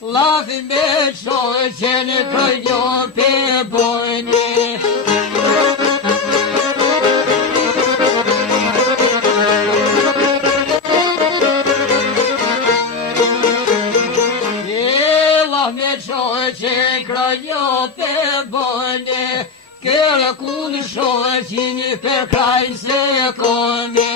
Lafi me shoqen kënjo pe bojni Lafi me shoqen kënjo pe bojni Kërë kun shoqin për krajnë se koni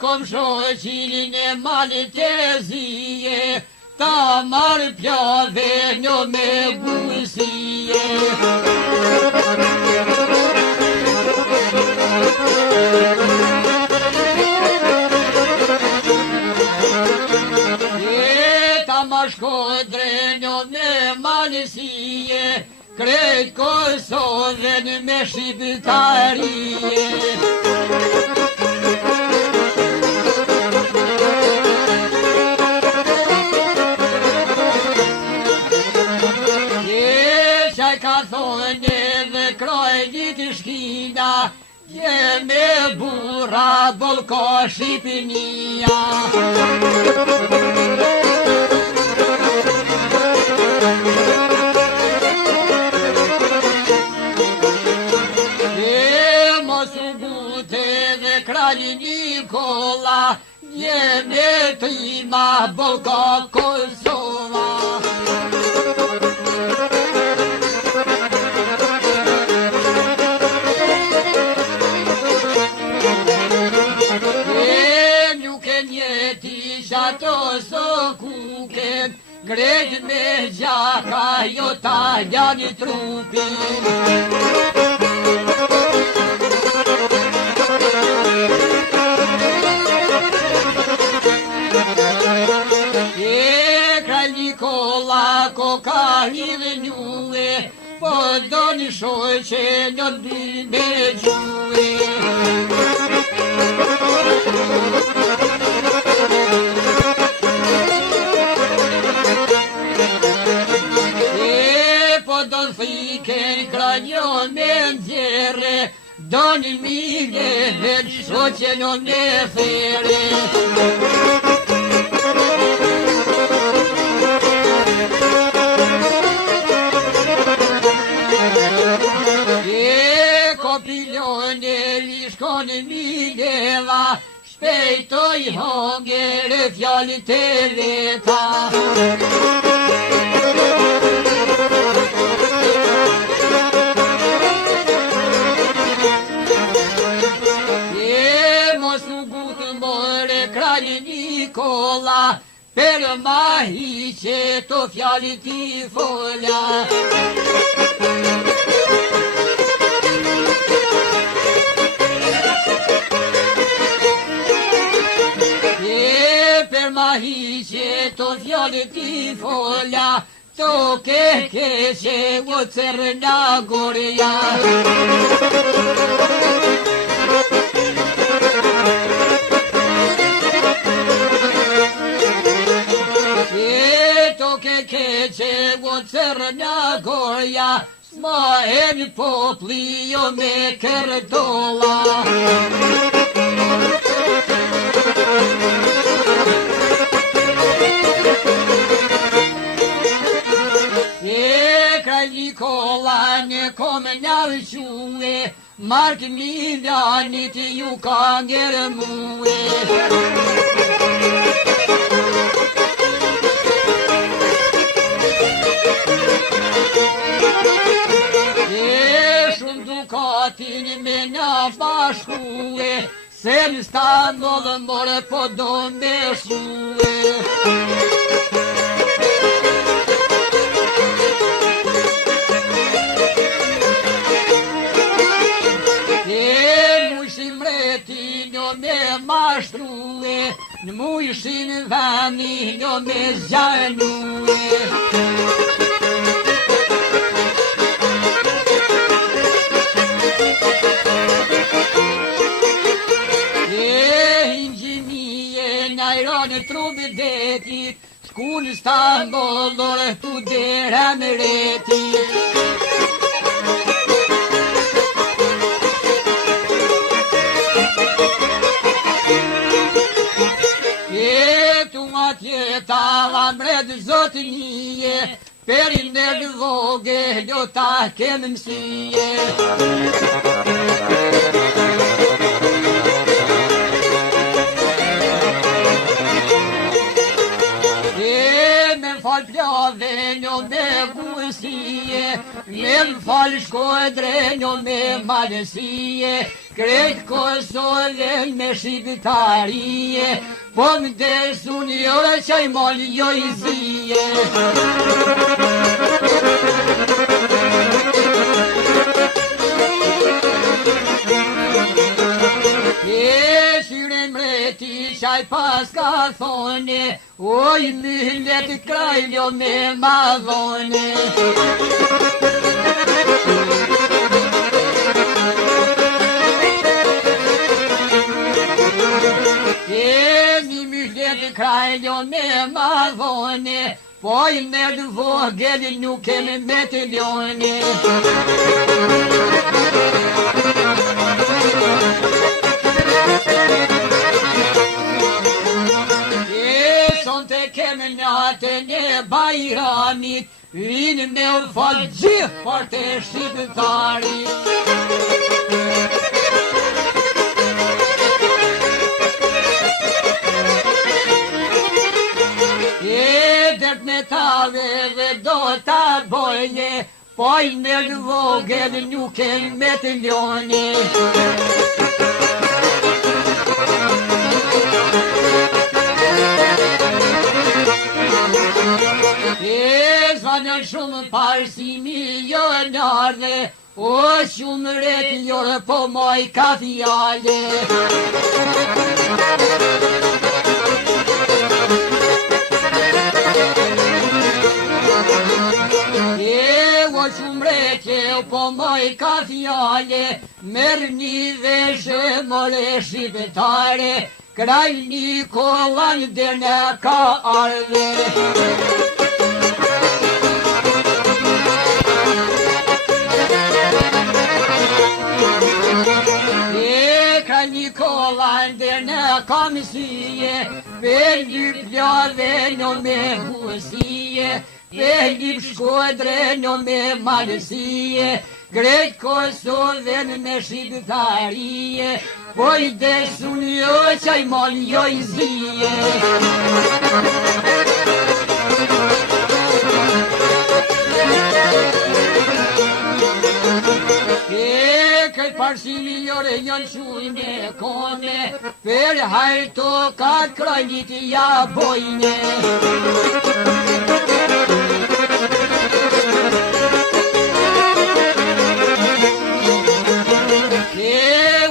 Kom shoqinin e malit e zije Ta marë pjave një me bujësie Ta ma shkodre një me malësie Krejt Kosovën me shqiptarie Ka thonë dhe krojnit shkina Jeme bura bolko Shqipënia Mos u bute dhe kralj Nikola Jeme tima bolko Kosova Ato so kuket, grejt me gjaka, jo ta gjani trupin. Kralj Nikola ko ka hidhe njue, po do një shoqe një me gjue. Kranjo me nxjerre, do një mile dhe shoqe një me fere. Kopilone li shkon milela, shpejtoj hongere fjallit e veta. Nikola, per ma hiqe to fjallit I folja. Per ma hiqe to fjallit I folja, to che se o cerna goria. Che o cerna goria, sma e poplio me kerdola. Kralj Nikola ne kom njalque, mark miljanit ju ka ngermue. Shumë dukatin me nga bashkue, se në Stanol more po do me shue. Mushim retinjo me mashtrue, në mujshin vani jo me zjanue. Në trubë detit, shku në Stambollor, tu dera në retit. Tu atje tava mred zotënije, perin në dëvoge, do ta kemë mësije. Fal pjave njo me buësie, me fal shkodre njo me malësie, krejt Kosovën me shqiptarie, po më desun jo qaj mal jo i zije. Mreti qaj pas ka thone, oj millet krajljo me madhone. Një millet krajljo me madhone, po i me dëvogel nuk keme me të ljone. Kemë natën e Bajramit, vinë me u falë gjithë për të shqiptarit. Dert me tave do ta bojne, po i me vogel nuk e me të ljone. Zvanën shumë parë si milionarë, o shumë retë njërë po moj ka fjale. O shumë retë po moj ka fjale, merë një veshë mole shqiptare, kraj Nikolan dhe në ka arve. Nikolan dhe në kamësie, për një pjave në me huësie, për një shkodre në me malësie, krejt Kosovën me shqiptarie, po i desun jo qaj mal jo i zije. Këtë parsimi njore njën shujne kone, për hajto ka krajnit ja bojne.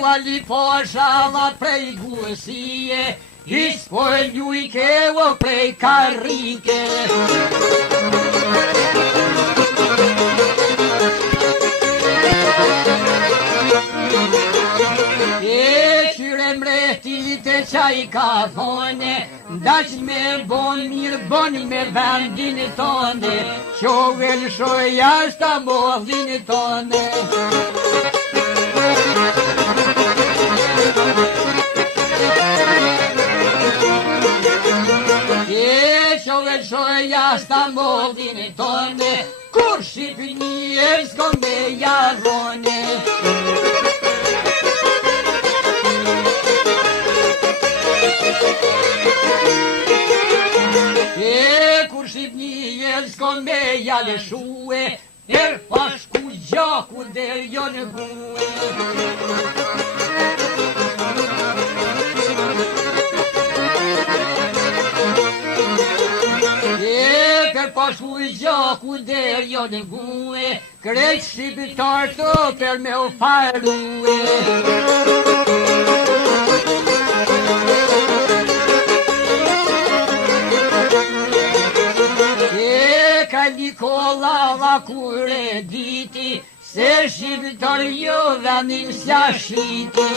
Ali pošala prej gusije, ispod ljujke prej karike. Qyre mreti te qaj ka thone, dash me bon mirë bon me vendin tone, qovel shoja Stambollin tone. Qovel shoja Stambollin tone, kur Shqipënie s'ko me jarrone. Kur Shqipënie s'ko me jalëshue, pashku gjaku der jo në gue. Pashku gjaku der jo në gue, krejt shqiptar të per me u farue. ma kur e diti, se shqiptar jo dhanin s'ja shiti.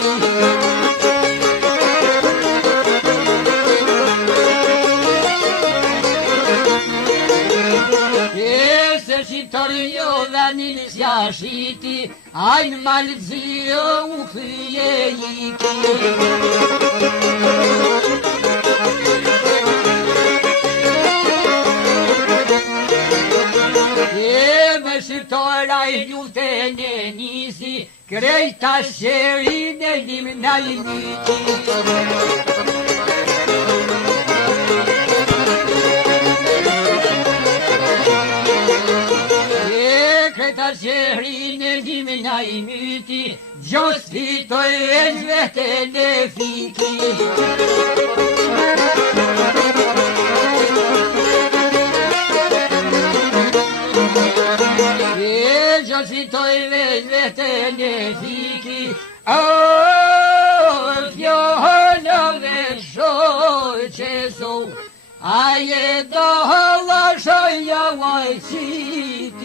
Se shqiptar jo dhanin s'ja shiti, ajnë malëzio u thyje iti. Me shqiptara I ljuften e nisi, krejta sherin e limna I miti. Krejta sherin e limna I miti, gjos fitoj e zveten e fiki. Gjositoj vetën e fiki, fjollëve shoqeso, aje dolla shoja vajqiti.